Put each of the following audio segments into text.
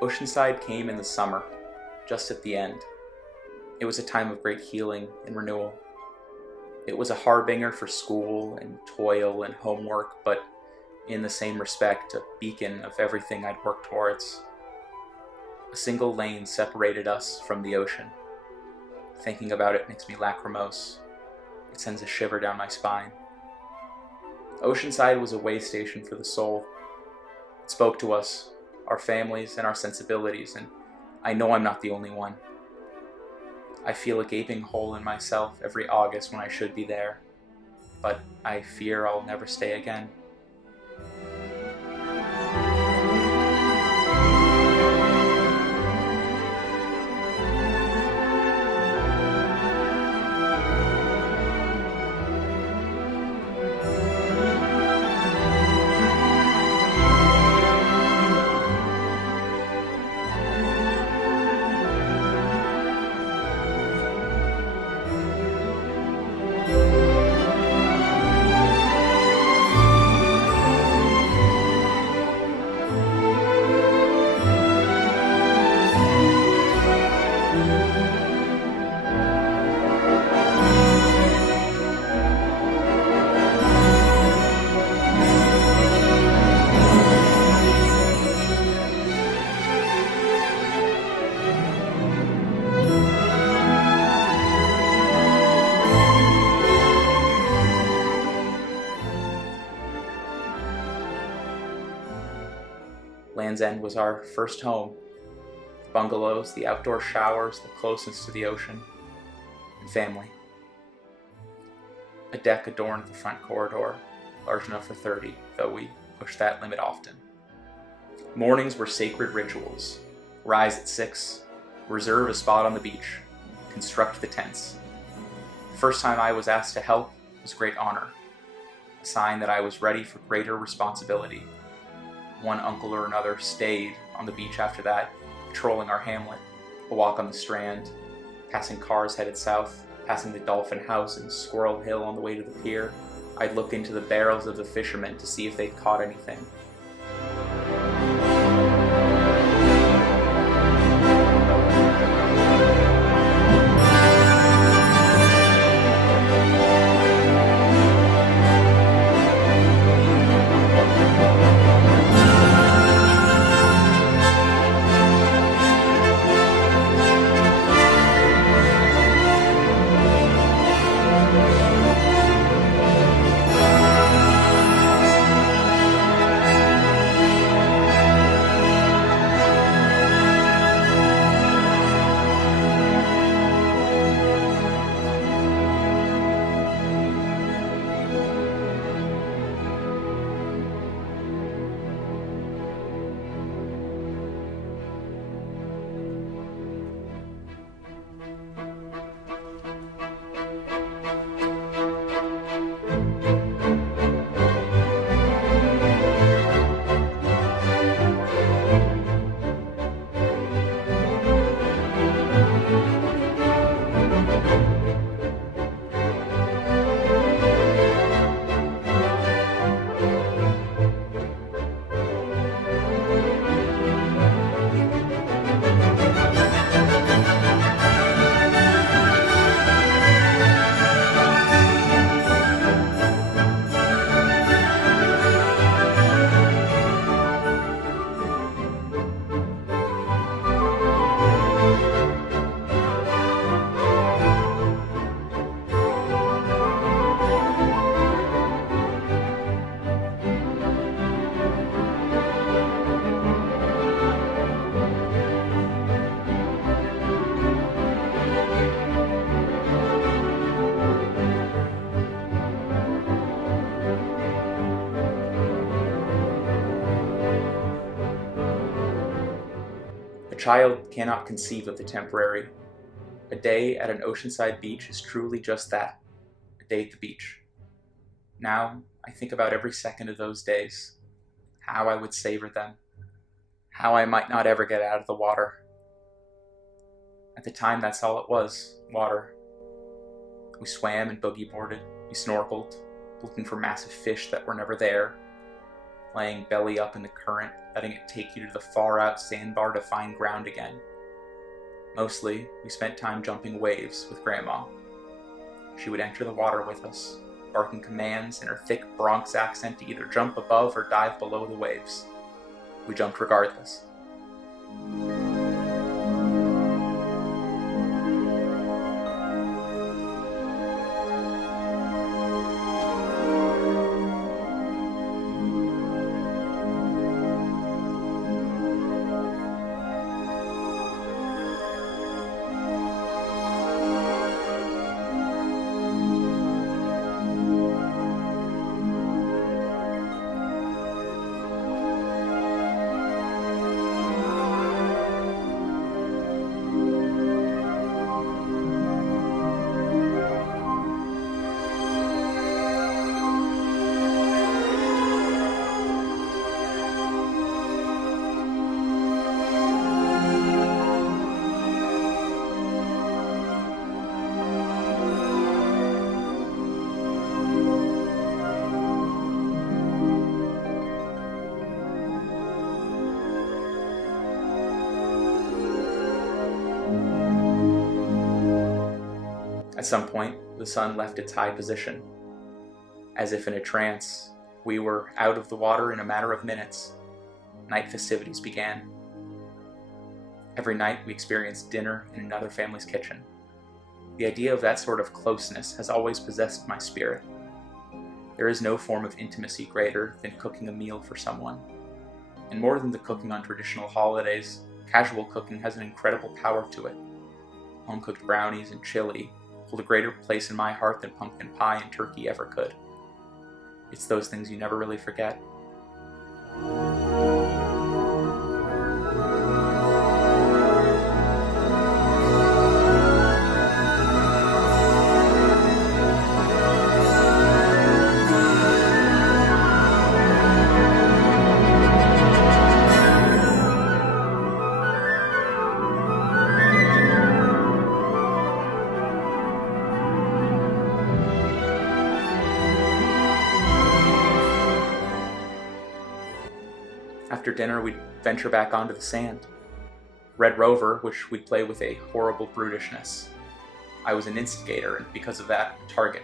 Oceanside came in the summer, just at the end. It was a time of great healing and renewal. It was a harbinger for school and toil and homework, but in the same respect, a beacon of everything I'd worked towards. A single lane separated us from the ocean. Thinking about it makes me lachrymose. It sends a shiver down my spine. Oceanside was a way station for the soul. It spoke to us, our families, and our sensibilities, and I know I'm not the only one. I feel a gaping hole in myself every August when I should be there, but I fear I'll never stay again. Land's End was our first home. The bungalows, the outdoor showers, the closeness to the ocean, and family. A deck adorned the front corridor, large enough for 30, though we pushed that limit often. Mornings were sacred rituals. Rise at 6, reserve a spot on the beach, construct the tents. The first time I was asked to help was a great honor, a sign that I was ready for greater responsibility. One uncle or another stayed on the beach after that, patrolling our hamlet, a walk on the strand, passing cars headed south, passing the Dolphin House and Squirrel Hill on the way to the pier. I'd look into the barrels of the fishermen to see if they'd caught anything. A child cannot conceive of the temporary. A day at an oceanside beach is truly just that, a day at the beach. Now, I think about every second of those days, how I would savor them, how I might not ever get out of the water. At the time, that's all it was, water. We swam and boogie boarded, we snorkeled, looking for massive fish that were never there, laying belly up in the current, letting it take you to the far out sandbar to find ground again. Mostly, we spent time jumping waves with Grandma. She would enter the water with us, barking commands in her thick Bronx accent to either jump above or dive below the waves. We jumped regardless. At some point, the sun left its high position. As if in a trance, we were out of the water in a matter of minutes. Night festivities began. Every night we experienced dinner in another family's kitchen. The idea of that sort of closeness has always possessed my spirit. There is no form of intimacy greater than cooking a meal for someone. And more than the cooking on traditional holidays, casual cooking has an incredible power to it. Home-cooked brownies and chili hold a greater place in my heart than pumpkin pie and turkey ever could. It's those things you never really forget. After dinner, we'd venture back onto the sand. Red Rover, which we'd play with a horrible brutishness. I was an instigator, and because of that, a target.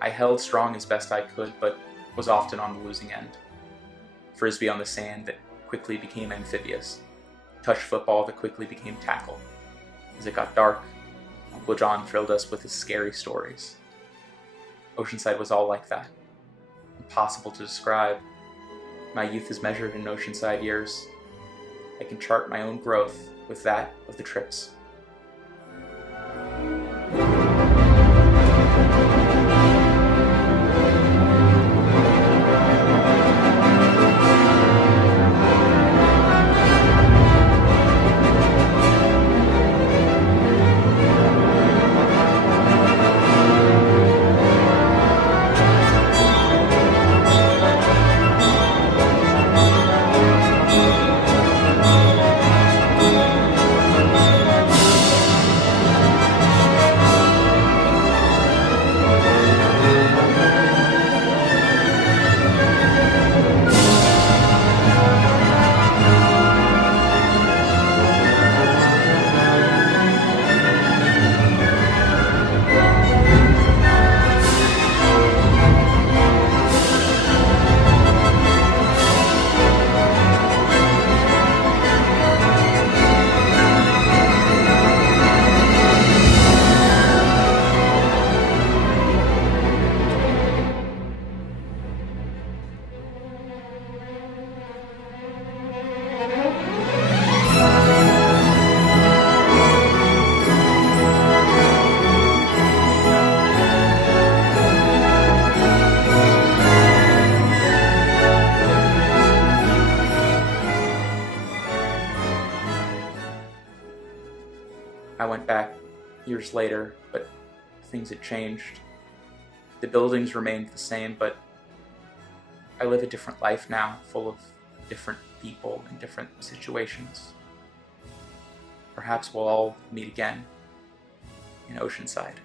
I held strong as best I could, but was often on the losing end. Frisbee on the sand that quickly became amphibious. Touch football that quickly became tackle. As it got dark, Uncle John thrilled us with his scary stories. Oceanside was all like that. Impossible to describe. My youth is measured in Oceanside years. I can chart my own growth with that of the trips. I went back years later, but things had changed. The buildings remained the same, but I live a different life now, full of different people and different situations. Perhaps we'll all meet again in Oceanside.